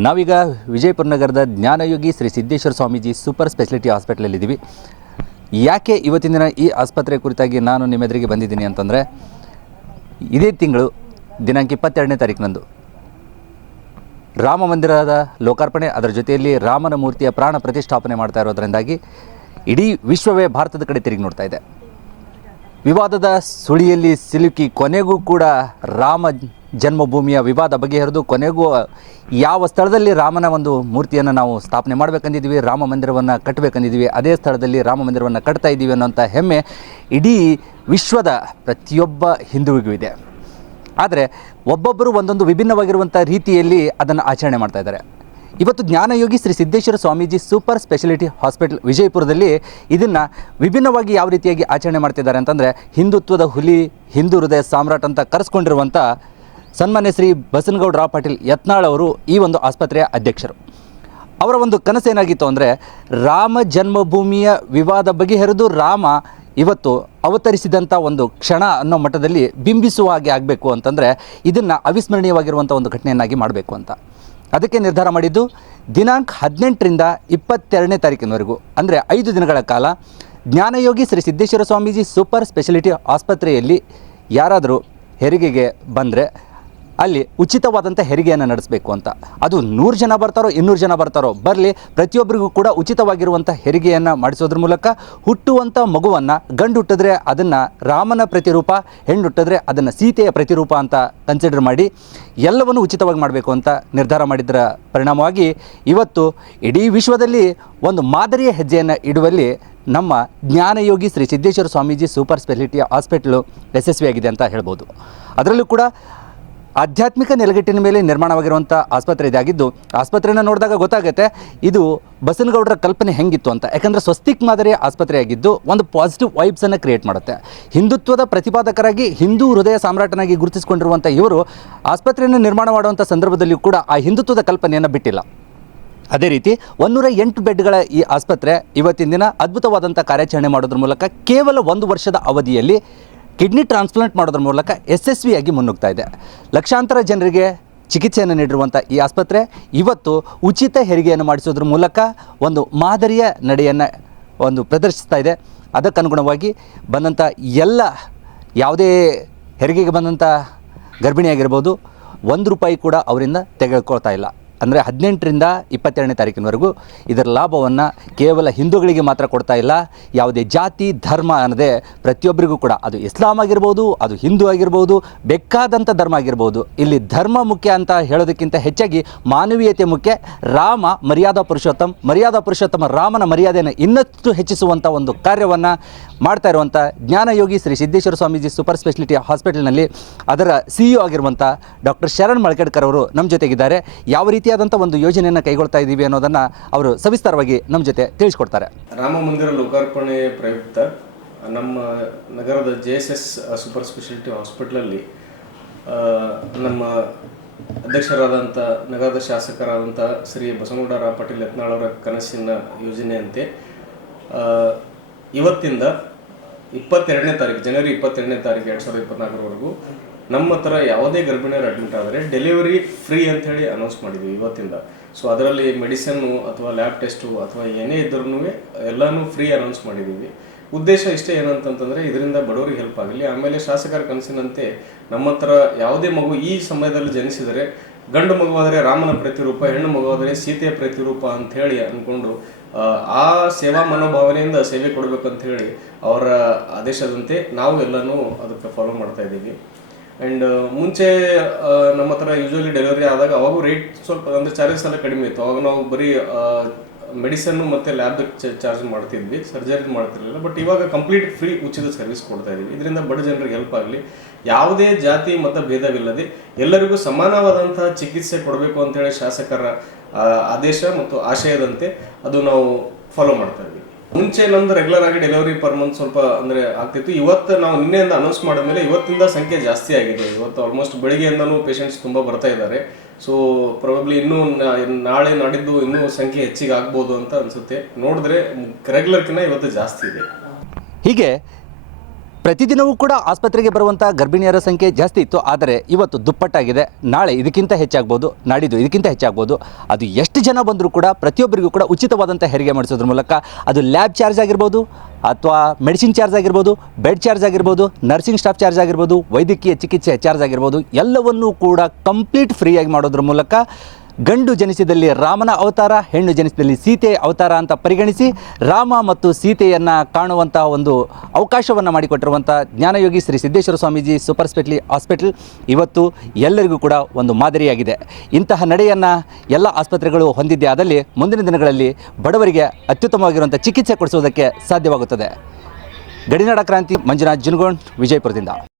ನಾವೀಗ ವಿಜಯಪುರ ನಗರದ Jnanayogi Shri Siddeshwara Swamiji super speciality ಹಾಸ್ಪಿಟ್ಲಲ್ಲಿದ್ದೀವಿ ಯಾಕೆ ಇವತ್ತಿನ ದಿನ ಈ ಆಸ್ಪತ್ರೆ ಕುರಿತಾಗಿ ನಾನು ನಿಮ್ಮೆದುರಿಗೆ ಬಂದಿದ್ದೀನಿ ಅಂತಂದರೆ, ಇದೇ ತಿಂಗಳು ದಿನಾಂಕ ಇಪ್ಪತ್ತೆರಡನೇ ತಾರೀಕಿನಂದು ರಾಮ ಮಂದಿರದ ಲೋಕಾರ್ಪಣೆ, ಅದರ ಜೊತೆಯಲ್ಲಿ ರಾಮನ ಮೂರ್ತಿಯ ಪ್ರಾಣ ಪ್ರತಿಷ್ಠಾಪನೆ ಮಾಡ್ತಾ ಇರೋದರಿಂದಾಗಿ ಇಡೀ ವಿಶ್ವವೇ ಭಾರತದ ಕಡೆ ತಿರುಗಿ ನೋಡ್ತಾ ಇದೆ. ವಿವಾದದ ಸುಳಿಯಲ್ಲಿ ಸಿಲುಕಿ ಕೊನೆಗೂ ಕೂಡ ರಾಮ ಜನ್ಮಭೂಮಿಯ ವಿವಾದ ಬಗೆಹರಿದು ಕೊನೆಗೂ ಯಾವ ಸ್ಥಳದಲ್ಲಿ ರಾಮನ ಒಂದು ಮೂರ್ತಿಯನ್ನು ನಾವು ಸ್ಥಾಪನೆ ಮಾಡಬೇಕಂದಿದ್ದೀವಿ, ರಾಮ ಮಂದಿರವನ್ನು ಕಟ್ಟಬೇಕಂದಿದ್ದೀವಿ, ಅದೇ ಸ್ಥಳದಲ್ಲಿ ರಾಮ ಮಂದಿರವನ್ನು ಕಟ್ತಾ ಇದ್ದೀವಿ ಅನ್ನೋಂಥ ಹೆಮ್ಮೆ ಇಡೀ ವಿಶ್ವದ ಪ್ರತಿಯೊಬ್ಬ ಹಿಂದುವಿಗೂ ಇದೆ. ಆದರೆ ಒಬ್ಬೊಬ್ಬರು ಒಂದೊಂದು ವಿಭಿನ್ನವಾಗಿರುವಂಥ ರೀತಿಯಲ್ಲಿ ಅದನ್ನು ಆಚರಣೆ ಮಾಡ್ತಾ ಇದ್ದಾರೆ. ಇವತ್ತು Jnanayogi Shri Siddeshwara Swamiji super speciality hospital ವಿಜಯಪುರದಲ್ಲಿ ಇದನ್ನು ವಿಭಿನ್ನವಾಗಿ ಯಾವ ರೀತಿಯಾಗಿ ಆಚರಣೆ ಮಾಡ್ತಿದ್ದಾರೆ ಅಂತಂದರೆ ಹಿಂದುತ್ವದ ಹುಲಿ, ಹಿಂದೂ ಹೃದಯ ಸಾಮ್ರಾಟ್ ಅಂತ ಕರೆಸ್ಕೊಂಡಿರುವಂಥ ಸನ್ಮಾನ್ಯ ಶ್ರೀ ಬಸನಗೌಡ ಪಾಟೀಲ್ ಯತ್ನಾಳ್ ಅವರು ಈ ಒಂದು ಆಸ್ಪತ್ರೆಯ ಅಧ್ಯಕ್ಷರು. ಅವರ ಒಂದು ಕನಸೇನಾಗಿತ್ತು ಅಂದರೆ ರಾಮ ಜನ್ಮಭೂಮಿಯ ವಿವಾದ ಬಗೆಹರಿದು ರಾಮ ಇವತ್ತು ಅವತರಿಸಿದಂಥ ಒಂದು ಕ್ಷಣ ಅನ್ನೋ ಮಟ್ಟದಲ್ಲಿ ಬಿಂಬಿಸುವ ಹಾಗೆ ಆಗಬೇಕು ಅಂತಂದರೆ ಇದನ್ನು ಅವಿಸ್ಮರಣೀಯವಾಗಿರುವಂಥ ಒಂದು ಘಟನೆಯನ್ನಾಗಿ ಮಾಡಬೇಕು ಅಂತ. ಅದಕ್ಕೆ ನಿರ್ಧಾರ ಮಾಡಿದ್ದು ದಿನಾಂಕ ಹದಿನೆಂಟರಿಂದ ಇಪ್ಪತ್ತೆರಡನೇ ತಾರೀಕಿನವರೆಗೂ, ಅಂದರೆ ಐದು ದಿನಗಳ ಕಾಲ ಜ್ಞಾನಯೋಗಿ ಶ್ರೀ ಸಿದ್ದೇಶ್ವರ ಸ್ವಾಮೀಜಿ ಸೂಪರ್ ಸ್ಪೆಷಾಲಿಟಿ ಆಸ್ಪತ್ರೆಯಲ್ಲಿ ಯಾರಾದರೂ ಹೆರಿಗೆಗೆ ಬಂದರೆ ಅಲ್ಲಿ ಉಚಿತವಾದಂಥ ಹೆರಿಗೆಯನ್ನು ನಡೆಸಬೇಕು ಅಂತ. ಅದು ನೂರು ಜನ ಬರ್ತಾರೋ, ಇನ್ನೂರು ಜನ ಬರ್ತಾರೋ, ಬರಲಿ, ಪ್ರತಿಯೊಬ್ಬರಿಗೂ ಕೂಡ ಉಚಿತವಾಗಿರುವಂಥ ಹೆರಿಗೆಯನ್ನು ಮಾಡಿಸೋದ್ರ ಮೂಲಕ ಹುಟ್ಟುವಂಥ ಮಗುವನ್ನು ಗಂಡು ಹುಟ್ಟಿದ್ರೆ ಅದನ್ನು ರಾಮನ ಪ್ರತಿರೂಪ ಹೆಣ್ಣು ಹುಟ್ಟಿದ್ರೆ ಅದನ್ನು ಸೀತೆಯ ಪ್ರತಿರೂಪ ಅಂತ ಕನ್ಸಿಡರ್ ಮಾಡಿ ಎಲ್ಲವನ್ನು ಉಚಿತವಾಗಿ ಮಾಡಬೇಕು ಅಂತ ನಿರ್ಧಾರ ಮಾಡಿದ್ರ ಪರಿಣಾಮವಾಗಿ ಇವತ್ತು ಇಡೀ ವಿಶ್ವದಲ್ಲಿ ಒಂದು ಮಾದರಿಯ ಹೆಜ್ಜೆಯನ್ನು ಇಡುವಲ್ಲಿ ನಮ್ಮ Jnanayogi Shri Siddeshwara Swamiji super speciality hospital ಯಶಸ್ವಿಯಾಗಿದೆ ಅಂತ ಹೇಳ್ಬೋದು. ಅದರಲ್ಲೂ ಕೂಡ ಆಧ್ಯಾತ್ಮಿಕ ನೆಲೆಗಟ್ಟಿನ ಮೇಲೆ ನಿರ್ಮಾಣವಾಗಿರುವಂಥ ಆಸ್ಪತ್ರೆ ಇದಾಗಿದ್ದು, ಆಸ್ಪತ್ರೆನ ನೋಡಿದಾಗ ಗೊತ್ತಾಗುತ್ತೆ, ಇದು ಬಸನಗೌಡರ ಕಲ್ಪನೆ ಹೆಂಗಿತ್ತು ಅಂತ. ಯಾಕಂದರೆ ಸ್ವಸ್ತಿಕ್ ಮಾದರಿಯ ಆಸ್ಪತ್ರೆಯಾಗಿದ್ದು ಒಂದು ಪಾಸಿಟಿವ್ ವೈಬ್ಸನ್ನು ಕ್ರಿಯೇಟ್ ಮಾಡುತ್ತೆ. ಹಿಂದುತ್ವದ ಪ್ರತಿಪಾದಕರಾಗಿ ಹಿಂದೂ ಹೃದಯ ಸಾಮ್ರಾಟನಾಗಿ ಗುರುತಿಸಿಕೊಂಡಿರುವಂಥ ಇವರು ಆಸ್ಪತ್ರೆಯನ್ನು ನಿರ್ಮಾಣ ಮಾಡುವಂಥ ಸಂದರ್ಭದಲ್ಲಿಯೂ ಕೂಡ ಆ ಹಿಂದುತ್ವದ ಕಲ್ಪನೆಯನ್ನು ಬಿಟ್ಟಿಲ್ಲ. ಅದೇ ರೀತಿ ಒಂದೂರ ಎಂಟು ಬೆಡ್ಗಳ ಈ ಆಸ್ಪತ್ರೆ ಇವತ್ತಿನ ದಿನ ಅದ್ಭುತವಾದಂಥ ಕಾರ್ಯಾಚರಣೆ ಮಾಡೋದ್ರ ಮೂಲಕ ಕೇವಲ ಒಂದು ವರ್ಷದ ಅವಧಿಯಲ್ಲಿ ಕಿಡ್ನಿ ಟ್ರಾನ್ಸ್ಪ್ಲಾಂಟ್ ಮಾಡೋದ್ರ ಮೂಲಕ ಯಶಸ್ವಿಯಾಗಿ ಮುನ್ನುಗ್ತಾ ಇದೆ. ಲಕ್ಷಾಂತರ ಜನರಿಗೆ ಚಿಕಿತ್ಸೆಯನ್ನು ನೀಡಿರುವಂಥ ಈ ಆಸ್ಪತ್ರೆ ಇವತ್ತು ಉಚಿತ ಹೆರಿಗೆಯನ್ನು ಮಾಡಿಸೋದ್ರ ಮೂಲಕ ಒಂದು ಮಾದರಿಯ ನಡೆಯನ್ನು ಒಂದು ಪ್ರದರ್ಶಿಸ್ತಾ ಇದೆ. ಅದಕ್ಕನುಗುಣವಾಗಿ ಬಂದಂಥ ಎಲ್ಲ ಯಾವುದೇ ಹೆರಿಗೆಗೆ ಬಂದಂಥ ಗರ್ಭಿಣಿಯಾಗಿರ್ಬೋದು, ಒಂದು ರೂಪಾಯಿ ಕೂಡ ಅವರಿಂದ ತೆಗೆದುಕೊಳ್ತಾ ಇಲ್ಲ. ಅಂದರೆ ಹದಿನೆಂಟರಿಂದ ಇಪ್ಪತ್ತೆರಡನೇ ತಾರೀಕಿನವರೆಗೂ ಇದರ ಲಾಭವನ್ನು ಕೇವಲ ಹಿಂದೂಗಳಿಗೆ ಮಾತ್ರ ಕೊಡ್ತಾ ಇಲ್ಲ. ಯಾವುದೇ ಜಾತಿ, ಧರ್ಮ ಅನ್ನದೇ ಪ್ರತಿಯೊಬ್ಬರಿಗೂ ಕೂಡ. ಅದು ಇಸ್ಲಾಂ ಆಗಿರ್ಬೋದು, ಅದು ಹಿಂದೂ ಆಗಿರ್ಬೋದು ಬೇಕಾದಂಥ ಧರ್ಮ ಆಗಿರ್ಬೋದು. ಇಲ್ಲಿ ಧರ್ಮ ಮುಖ್ಯ ಅಂತ ಹೇಳೋದಕ್ಕಿಂತ ಹೆಚ್ಚಾಗಿ ಮಾನವೀಯತೆ ಮುಖ್ಯ. ರಾಮ ಮರ್ಯಾದಾ ಪುರುಷೋತ್ತಮ್, ಮರ್ಯಾದಾ ಪುರುಷೋತ್ತಮ ರಾಮನ ಮರ್ಯಾದೆಯನ್ನು ಇನ್ನಷ್ಟು ಹೆಚ್ಚಿಸುವಂಥ ಒಂದು ಕಾರ್ಯವನ್ನು ಮಾಡ್ತಾ ಇರುವಂಥ ಜ್ಞಾನಯೋಗಿ ಶ್ರೀ ಸಿದ್ದೇಶ್ವರ ಸ್ವಾಮೀಜಿ ಸೂಪರ್ ಸ್ಪೆಷಾಲಿಟಿ ಹಾಸ್ಪಿಟಲ್ನಲ್ಲಿ ಅದರ ಸಿ ಇ ಆಗಿರುವಂಥ ಡಾಕ್ಟರ್ ಶರಣ್ ಮಳಕಡ್ಕರ್ ಅವರು ನಮ್ಮ ಜೊತೆಗಿದ್ದಾರೆ. ಯಾವ ರೀತಿಯಾದಂಥ ಒಂದು ಯೋಜನೆಯನ್ನು ಕೈಗೊಳ್ತಾ ಇದ್ದೀವಿ ಅನ್ನೋದನ್ನು ಅವರು ಸವಿಸ್ತಾರವಾಗಿ ನಮ್ಮ ಜೊತೆ ತಿಳಿಸ್ಕೊಡ್ತಾರೆ. ರಾಮ ಮಂದಿರ ಲೋಕಾರ್ಪಣೆ ಪ್ರಯುಕ್ತ ನಮ್ಮ ನಗರದ J S S super speciality ಹಾಸ್ಪಿಟ್ಲಲ್ಲಿ ನಮ್ಮ ಅಧ್ಯಕ್ಷರಾದಂಥ ನಗರದ ಶಾಸಕರಾದಂಥ ಶ್ರೀ ಬಸವನಗೌಡ ಪಾಟೀಲ್ ಅವರ ಕನಸಿನ ಯೋಜನೆಯಂತೆ ಇವತ್ತಿಂದ ಇಪ್ಪತ್ತೆರಡನೇ ತಾರೀಕು, ಜನವರಿ ಇಪ್ಪತ್ತೆರಡನೇ ತಾರೀಕು ಎರಡು ಸಾವಿರದ ಇಪ್ಪತ್ನಾಲ್ಕರವರೆಗೂ ನಮ್ಮ ಹತ್ರ ಯಾವುದೇ ಗರ್ಭಿಣಿಯರು ಅಡ್ಮಿಟ್ ಆದರೆ ಡೆಲಿವರಿ ಫ್ರೀ ಅಂತ ಹೇಳಿ ಅನೌನ್ಸ್ ಮಾಡಿದ್ವಿ ಇವತ್ತಿಂದ. ಸೊ ಅದರಲ್ಲಿ ಮೆಡಿಸನ್ನು ಅಥವಾ ಲ್ಯಾಬ್ ಟೆಸ್ಟು ಅಥವಾ ಏನೇ ಇದ್ರೂ ಎಲ್ಲನೂ ಫ್ರೀ ಅನೌನ್ಸ್ ಮಾಡಿದ್ದೀವಿ. ಉದ್ದೇಶ ಇಷ್ಟೇ ಏನಂತಂತಂದರೆ ಇದರಿಂದ ಬಡವರಿಗೆ ಹೆಲ್ಪ್ ಆಗಲಿ. ಆಮೇಲೆ ಶಾಸಕರ ಕನಸಿನಂತೆ ನಮ್ಮ ಹತ್ರ ಯಾವುದೇ ಮಗು ಈ ಸಮಯದಲ್ಲಿ ಜನಿಸಿದರೆ ಗಂಡು ಮಗುವಾದರೆ ರಾಮನ ಪ್ರತಿರೂಪ ಹೆಣ್ಣು ಮಗುವಾದರೆ ಸೀತೆಯ ಪ್ರತಿರೂಪ ಅಂತ ಅಂದ್ಕೊಂಡು ಆ, ಆ ಸೇವಾ ಮನೋಭಾವನೆಯಿಂದ ಸೇವೆ ಕೊಡಬೇಕಂತ ಹೇಳಿ ಅವರ ಆದೇಶದಂತೆ ನಾವು ಎಲ್ಲನೂ ಅದಕ್ಕೆ ಫಾಲೋ ಮಾಡ್ತಾ ಇದ್ದೀವಿ. ಆ್ಯಂಡ್ ಮುಂಚೆ ಆ, ನಮ್ಮ ಹತ್ರ ಯೂಶಲಿ ಡೆಲಿವರಿ ಆದಾಗ ಅವಾಗೂ ರೇಟ್ ಸ್ವಲ್ಪ ಅಂದರೆ ಚಾರ್ಜಸ್ ಎಲ್ಲ ಕಡಿಮೆ ಇತ್ತು. ಅವಾಗ ನಾವು ಬರೀ ಮೆಡಿಸನ್ನು ಮತ್ತು ಲ್ಯಾಬ್ ಚಾರ್ಜ್ ಮಾಡ್ತಿದ್ವಿ. ಸರ್ಜರಿ ಮಾಡ್ತಿರಲಿಲ್ಲ. ಬಟ್ ಇವಾಗ ಕಂಪ್ಲೀಟ್ ಫ್ರೀ ಉಚಿತ ಸರ್ವಿಸ್ ಕೊಡ್ತಾ ಇದೀವಿ. ಇದರಿಂದ ಬಡ ಜನರಿಗೆ ಹೆಲ್ಪ್ ಆಗಲಿ. ಯಾವುದೇ ಜಾತಿ ಮತ ಭೇದವಿಲ್ಲದೆ ಎಲ್ಲರಿಗೂ ಸಮಾನವಾದಂತಹ ಚಿಕಿತ್ಸೆ ಕೊಡಬೇಕು ಅಂತೇಳಿ ಶಾಸಕರ ಆದೇಶ ಮತ್ತು ಆಶಯದಂತೆ ಅದು ನಾವು ಫಾಲೋ ಮಾಡ್ತಾ ಇದ್ವಿ. ಮುಂಚೆ ನಮ್ದು ರೆಗ್ಯುಲರ್ ಆಗಿ ಡೆಲಿವರಿ ಪರ್ ಮಂತ್ ಸ್ವಲ್ಪ ಅಂದ್ರೆ ಆಗ್ತಿತ್ತು. ಇವತ್ತು ನಾವು ನಿನ್ನೆಯಿಂದ ಅನೌನ್ಸ್ ಮಾಡಿದ್ಮೇಲೆ ಇವತ್ತಿಂದ ಸಂಖ್ಯೆ ಜಾಸ್ತಿ ಆಗಿದೆ. ಇವತ್ತು ಆಲ್ಮೋಸ್ಟ್ ಬೆಳಿಗ್ಗೆಯಿಂದನೂ ಪೇಷಂಟ್ಸ್ ತುಂಬಾ ಬರ್ತಾ ಇದ್ದಾರೆ. ಸೊ ಪ್ರಾಬಬ್ಲಿ ಇನ್ನೂ ನಾಳೆ ನಾಡಿದ್ದು ಇನ್ನೂ ಸಂಖ್ಯೆ ಹೆಚ್ಚಿಗೆ ಆಗ್ಬೋದು ಅಂತ ಅನ್ಸುತ್ತೆ. ನೋಡಿದ್ರೆ ರೆಗ್ಯುಲರ್ಕಿನ್ನ ಇವತ್ತು ಜಾಸ್ತಿ ಇದೆ. ಹೀಗೆ ಪ್ರತಿದಿನವೂ ಕೂಡ ಆಸ್ಪತ್ರೆಗೆ ಬರುವಂಥ ಗರ್ಭಿಣಿಯರ ಸಂಖ್ಯೆ ಜಾಸ್ತಿ ಇತ್ತು, ಆದರೆ ಇವತ್ತು ದುಪ್ಪಟ್ಟಾಗಿದೆ. ನಾಳೆ ಇದಕ್ಕಿಂತ ಹೆಚ್ಚಾಗ್ಬೋದು, ನಾಡಿದ್ದು ಇದಕ್ಕಿಂತ ಹೆಚ್ಚಾಗ್ಬೋದು. ಅದು ಎಷ್ಟು ಜನ ಬಂದರೂ ಕೂಡ ಪ್ರತಿಯೊಬ್ಬರಿಗೂ ಕೂಡ ಉಚಿತವಾದಂಥ ಹೆರಿಗೆ ಮಾಡಿಸೋದ್ರ ಮೂಲಕ ಅದು ಲ್ಯಾಬ್ ಚಾರ್ಜ್ ಆಗಿರ್ಬೋದು, ಅಥವಾ ಮೆಡಿಸಿನ್ ಚಾರ್ಜ್ ಆಗಿರ್ಬೋದು, ಬೆಡ್ ಚಾರ್ಜ್ ಆಗಿರ್ಬೋದು, ನರ್ಸಿಂಗ್ ಸ್ಟಾಫ್ ಚಾರ್ಜ್ ಆಗಿರ್ಬೋದು, ವೈದ್ಯಕೀಯ ಚಿಕಿತ್ಸೆ ಚಾರ್ಜ್ ಆಗಿರ್ಬೋದು, ಎಲ್ಲವನ್ನೂ ಕೂಡ ಕಂಪ್ಲೀಟ್ ಫ್ರೀಯಾಗಿ ಮಾಡೋದ್ರ ಮೂಲಕ ಗಂಡು ಜನಿಸಿದಲ್ಲಿ ರಾಮನ ಅವತಾರ, ಹೆಣ್ಣು ಜನಿಸಿದಲ್ಲಿ ಸೀತೆ ಅವತಾರ ಅಂತ ಪರಿಗಣಿಸಿ ರಾಮ ಮತ್ತು ಸೀತೆಯನ್ನು ಕಾಣುವಂತಹ ಒಂದು ಅವಕಾಶವನ್ನು ಮಾಡಿಕೊಟ್ಟಿರುವಂಥ Jnanayogi Shri Siddheshwar Swamiji super speciality hospital ಇವತ್ತು ಎಲ್ಲರಿಗೂ ಕೂಡ ಒಂದು ಮಾದರಿಯಾಗಿದೆ. ಇಂತಹ ನಡೆಯನ್ನು ಎಲ್ಲ ಆಸ್ಪತ್ರೆಗಳು ಹೊಂದಿದ್ದೆ ಆದಲ್ಲಿ ಮುಂದಿನ ದಿನಗಳಲ್ಲಿ ಬಡವರಿಗೆ ಅತ್ಯುತ್ತಮವಾಗಿರುವಂಥ ಚಿಕಿತ್ಸೆ ಕೊಡಿಸುವುದಕ್ಕೆ ಸಾಧ್ಯವಾಗುತ್ತದೆ. ಗಡಿನಾಡ ಕ್ರಾಂತಿ, ಮಂಜುನಾಥ್ ಜುನ್ಗೋಣ್ ವಿಜಯಪುರದಿಂದ.